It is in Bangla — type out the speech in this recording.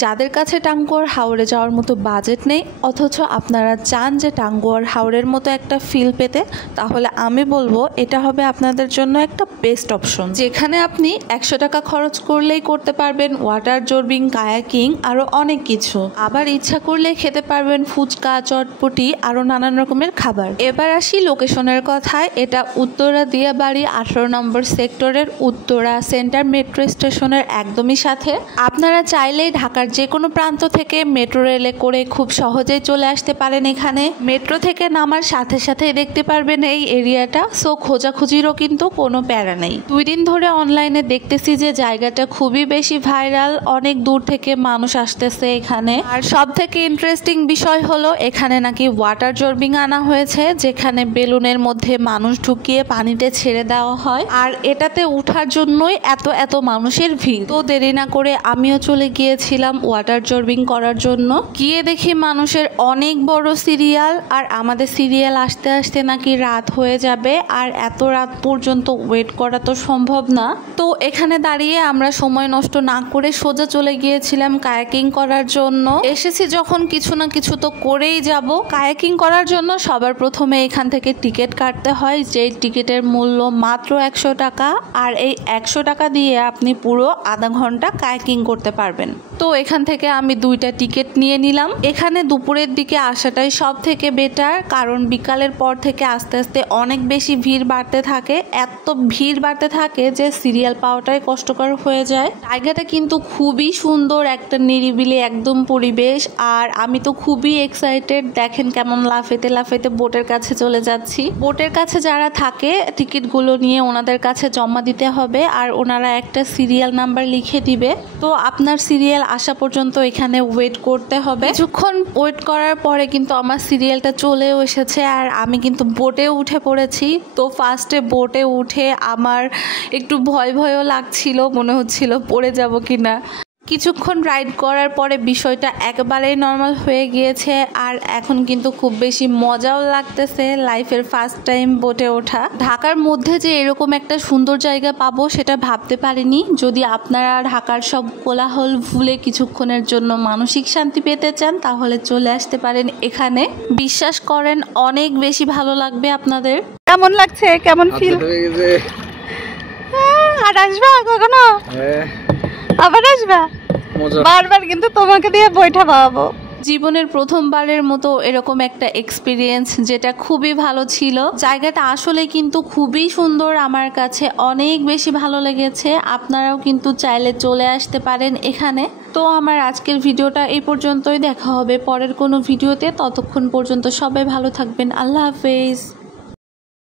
যাদের কাছে টাঙ্গুয়ার হাওরে যাওয়ার মতো বাজেট নেই অথচ আপনারা চান যে টাঙ্গুয়ার হাওরের মতো একটা ফিল পেতে, তাহলে আমি বলবো এটা হবে আপনাদের জন্য একটা বেস্ট অপশন, যেখানে আপনি 100 টাকা খরচ করলেই করতে পারবেন ওয়াটার জর্বিং, কায়াকিং, আরও অনেক কিছু। আবার ইচ্ছা করলে খেতে পারবেন ফুচকা, চটপটি, আরও নানান রকমের খাবার। এবার আসি লোকেশনের কথায়। এটা উত্তরা দিয়াবাড়ি 18 নম্বর সেক্টরের উত্তরা সেন্টার মেট্রো স্টেশনের একদমই সাথে। আপনারা চাইলেই ঢাকার যে কোনো প্রান্ত থেকে মেট্রো রেলে করে খুব সহজেই চলে আসতে পারেন এখানে। মেট্রো থেকে নামার সাথে সাথেই দেখতে পারবেন এই এরিয়াটা, সো খোঁজাখুঁজিরও কিন্তু কোনো প্যারা নেই। 2 দিন ধরে অনলাইনে দেখতেছি যে জায়গাটা খুবই বেশি ভাইরাল, অনেক দূর থেকে মানুষ আসতেছে এখানে। আর সব থেকে ইন্টারেস্টিং বিষয় হলো এখানে নাকি ওয়াটার জর্বিং আনা হয়েছে, যেখানে বেলুনের মধ্যে মানুষ ঢুকিয়ে পানিতে ছেড়ে দেওয়া হয়, আর এটাতে উঠার জন্যই এত মানুষের ভিড়। তো দেরি না করে আমিও চলে গিয়েছিলাম ওয়াটার জর্বিং করার জন্য। গিয়ে দেখি মানুষের অনেক বড় সিরিয়াল, আর আমাদের সিরিয়াল আসতে আসতে নাকি রাত হয়ে যাবে, আর এত রাত পর্যন্ত ওয়েট করা তো সম্ভব না। তো এখানে দাঁড়িয়ে আমরা সময় নষ্ট না করে সোজা চলে গিয়েছিলাম কায়াকিং করার জন্য। এসেছি যখন কিছু না কিছু তো করেই যাব। কায়াকিং করার জন্য সবার প্রথমে এখান থেকে টিকিট কাটতে হয়, যে টিকিটের মূল্য মাত্র 100 টাকা, আর এই 100 টাকা দিয়ে আপনি পুরো আধা ঘন্টা কায়াকিং করতে পারবেন। তো এখান থেকে আমি 2টা টিকিট নিয়ে নিলাম। এখানে দুপুরের দিকে আসাটাই সব থেকে বেটার, কারণ বিকালের পর থেকে আস্তে আস্তে অনেক বেশি ভিড় বাড়তে থাকে। এত ভিড় বাড়তে থাকে যে সিরিয়াল পাওয়াটাই কষ্টকর হয়ে যায়। জায়গাটা কিন্তু খুবই সুন্দর, একটা নিরিবিলি একদম পরিবেশ, আর আমি তো খুবই এক্সাইটেড। দেখেন কেমন লাফাইতে লাফাইতে বোটের কাছে চলে যাচ্ছি। বোটের কাছে যারা থাকে টিকিটগুলো নিয়ে ওনাদের কাছে জমা দিতে হবে, আর ওনারা একটা সিরিয়াল নাম্বার লিখে দিবে। তো আপনার সিরিয়াল আসা পর্যন্ত এখানে ওয়েট করতে হবে। কিছুক্ষণ ওয়েট করার পরে কিন্তু আমার সিরিয়ালটা চলেও এসেছে, আর আমি কিন্তু বোটে উঠে পড়েছি। তো ফার্স্টে বোটে উঠে আমার একটু ভয়ও লাগছিল, মনে হচ্ছিল পড়ে যাব কিনা। কিছুক্ষণ রাইড করার পরে বিষয়টা একেবারেই নর্মাল হয়ে গিয়েছে, আর এখন কিন্তু খুব বেশি মজাও লাগতেছে। লাইফের ফার্স্ট টাইম বোটে ওঠা। ঢাকার মধ্যে যে এরকম একটা সুন্দর জায়গা পাবো সেটা ভাবতে পারিনি। যদি আপনারা ঢাকার সব কোলাহল ভুলে কিছুক্ষণের জন্য মানসিক শান্তি পেতে চান, তাহলে চলে আসতে পারেন এখানে। বিশ্বাস করেন অনেক বেশি ভালো লাগবে আপনাদের। কেমন লাগছে, কেমন ফিল? আর আসবা কখনো? আবার আসবা? বারবার কিন্তু তোমাকে দিয়ে বইটা পাবো। জীবনের প্রথমবারের মতো এরকম একটা এক্সপিরিয়েন্স, যেটা খুবই ভালো ছিল। জায়গাটা আসলে কিন্তু খুবই সুন্দর, আমার কাছে অনেক বেশি ভালো লেগেছে। আপনারাও কিন্তু চাইলে চলে আসতে পারেন এখানে। তো আমার আজকের ভিডিওটা এই পর্যন্তই। দেখা হবে পরের কোনো ভিডিওতে। ততক্ষণ পর্যন্ত সবাই ভালো থাকবেন। আল্লাহ হাফেজ।